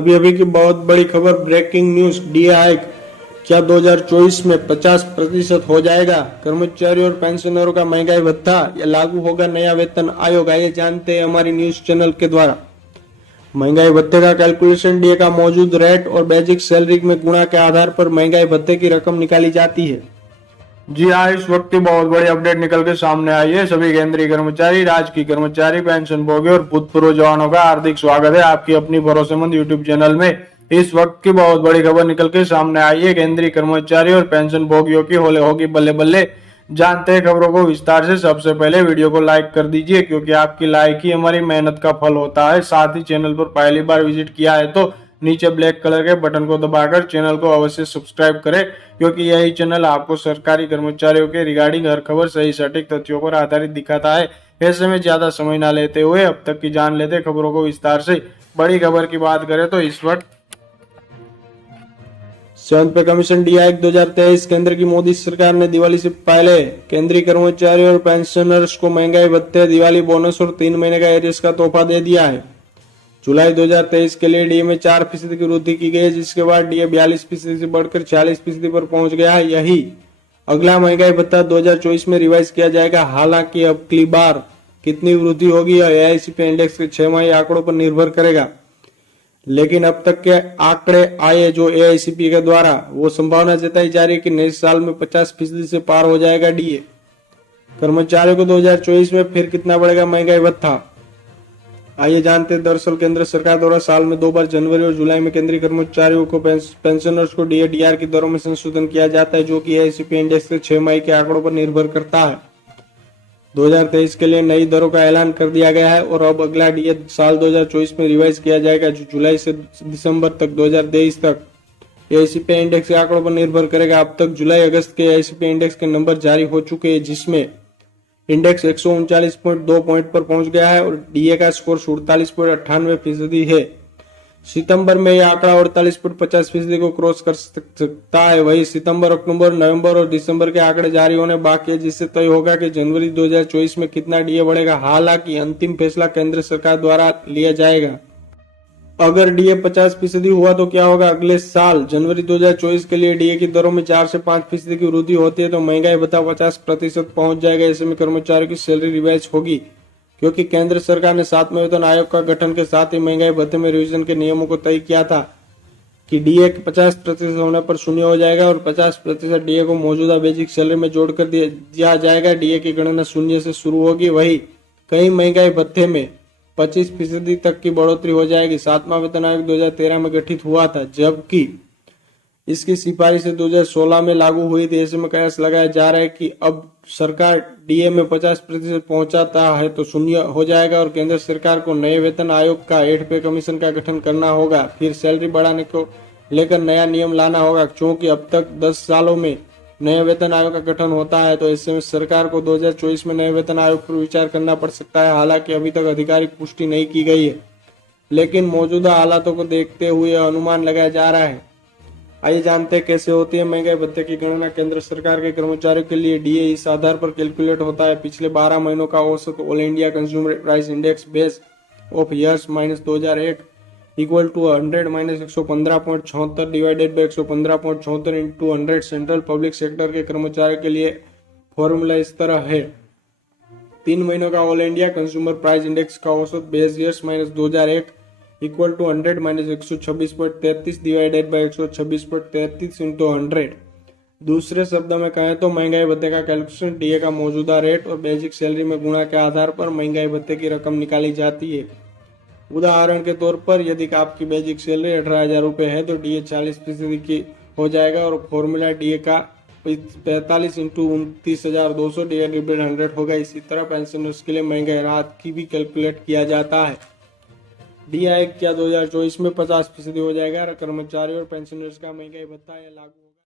अभी अभी की बहुत बड़ी खबर, ब्रेकिंग न्यूज। डीए हाइक क्या 2024 में 50% हो जाएगा? कर्मचारियों और पेंशनरों का महंगाई भत्ता या लागू होगा नया वेतन आयोग? आइए जानते हैं हमारी न्यूज चैनल के द्वारा। महंगाई भत्ते का कैलकुलेशन डीए का मौजूद रेट और बेसिक सैलरी में गुणा के आधार पर महंगाई भत्ते की रकम निकाली जाती है। जी हाँ, इस वक्त की बहुत बड़ी अपडेट निकल के सामने आई है। सभी केंद्रीय कर्मचारी, राजकीय कर्मचारी, पेंशन भोगी और भूतपूर्व जवानों का हार्दिक स्वागत है आपकी अपनी भरोसेमंद यूट्यूब चैनल में। इस वक्त की बहुत बड़ी खबर निकल के सामने आई है। केंद्रीय कर्मचारी और पेंशन भोगियों की होगी बल्ले बल्ले। जानते हैं खबरों को विस्तार से। सबसे पहले वीडियो को लाइक कर दीजिए, क्योंकि आपकी लाइक ही हमारी मेहनत का फल होता है। साथ ही चैनल पर पहली बार विजिट किया है तो नीचे ब्लैक कलर के बटन को दबाकर चैनल को अवश्य सब्सक्राइब करें, क्योंकि यही चैनल आपको सरकारी कर्मचारियों के रिगार्डिंग हर खबर सही सटीक तथ्यों पर आधारित दिखाता है। ऐसे में ज्यादा समय न लेते हुए अब तक की जान लेते खबरों को विस्तार से। बड़ी खबर की बात करें तो इस वक्त सेवंथ पे कमीशन डी हाइक 2023। केंद्र की मोदी सरकार ने दिवाली से पहले केंद्रीय कर्मचारियों और पेंशनर्स को महंगाई भत्ते, दिवाली बोनस और 3 महीने का एरियर्स का तोहफा दे दिया है। जुलाई 2023 के लिए डीए में 4% की वृद्धि की गई है, जिसके बाद डीए 42% से बढ़कर 46% पर पहुंच गया है। यही अगला महंगाई भत्ता 2024 में रिवाइज किया जाएगा। हालांकि अब की बार कितनी वृद्धि होगी यह एआईसीपी इंडेक्स के 6 आंकड़ों पर निर्भर करेगा, लेकिन अब तक के आंकड़े आए जो एआईसीपी के द्वारा, वो संभावना जताई जा रही है कि नए साल में 50% से पार हो जाएगा डीए। कर्मचारियों को 2024 में फिर कितना बढ़ेगा महंगाई भत्ता, आइए जानते हैं। दरअसल केंद्र सरकार द्वारा साल में 2 बार जनवरी और जुलाई में केंद्रीय कर्मचारियों को पेंशनर्स को डीए डीआर की दरों में संशोधन किया जाता है, जो कि एआईसीपी इंडेक्स के 6 के आंकड़ों पर निर्भर करता है। 2023 के लिए नई दरों का ऐलान कर दिया गया है और अब अगला डीए साल 2024 में रिवाइज किया जाएगा, जो जुलाई से दिसंबर तक 2023 तक एआईसीपी इंडेक्स के आंकड़ों पर निर्भर करेगा। अब तक जुलाई अगस्त के एआईसीपी इंडेक्स के नंबर जारी हो चुके हैं, जिसमें इंडेक्स 139.2 पॉइंट पर पहुंच गया है और डीए का स्कोर 48.98% है। सितंबर में यह आंकड़ा 48.50% को क्रॉस कर सकता है। वही सितंबर, अक्टूबर, नवंबर और दिसंबर के आंकड़े जारी होने बाकी है, जिससे तय होगा कि जनवरी 2024 में कितना डीए बढ़ेगा। हालांकि अंतिम फैसला केंद्र सरकार द्वारा लिया जाएगा। अगर डीए 50% हुआ तो क्या होगा? अगले साल जनवरी 2024 के लिए डीए की दरों में 4 से 5% की वृद्धि होती है तो महंगाई भत्ता 50% पहुंच जाएगा। ऐसे में कर्मचारियों की सैलरी रिवाइज होगी, क्योंकि केंद्र सरकार ने 7वें वेतन आयोग का गठन के साथ ही महंगाई भत्ते में रिवीजन के नियमों को तय किया था कि डीए 50% होने पर शून्य हो जाएगा और 50% डीए को मौजूदा बेसिक सैलरी में जोड़कर दिया जाएगा। डीए की गणना शून्य से शुरू होगी। वही कई महंगाई भत्ते में 25% तक की बढ़ोतरी हो जाएगी। 7वां वेतन आयोग 2013 में गठित हुआ था, जबकि इसकी सिफारिश 2016 में लागू हुई थी। ऐसे में कयास लगाया जा रहा है कि अब सरकार डीए में 50% पहुंचाता है तो शून्य हो जाएगा और केंद्र सरकार को नए वेतन आयोग का 8 पे कमीशन का गठन करना होगा। फिर सैलरी बढ़ाने को लेकर नया नियम लाना होगा, क्योंकि अब तक 10 सालों में नए वेतन आयोग का गठन होता है, तो ऐसे में सरकार को 2024 में नए वेतन आयोग पर विचार करना पड़ सकता है। हालांकि अभी तक आधिकारिक पुष्टि नहीं की गई है, लेकिन मौजूदा हालातों को देखते हुए अनुमान लगाया जा रहा है। आइए जानते हैं कैसे होती है महंगाई भत्ते की गणना। केंद्र सरकार के कर्मचारियों के लिए डीए इस आधार पर कैलकुलेट होता है। पिछले 12 महीनों का औसत all India consumer price index base of years minus 2008 equal to 100 minus 115.76 divided by 115.76 into 100। Central public sector के कर्मचारियों के लिए फॉर्मूला इस तरह है। 3 महीनों का all India consumer price index का औसत base years minus 2008 equal to 100 minus 126.33 divided by 126.33 into 100। दूसरे शब्दों में कहें तो महंगाई भत्ते का कैलकुलेशन डीए का मौजूदा रेट और बेसिक सैलरी में गुणा के आधार पर महंगाई भत्ते की रकम निकाली जाती है। उदाहरण के तौर पर यदि आपकी बेसिक सैलरी 18,000 रुपए है तो डीए 40% की हो जाएगा और फॉर्मूला डीए का 45 इंटू 29,200 डिवाइडेड बाई 100 होगा। इसी तरह पेंशनर्स के लिए महंगाई राहत की भी कैलकुलेट किया जाता है। डीए क्या 2024 में 50% हो जाएगा? कर्मचारियों और पेंशनर्स का महंगाई भत्ता लागू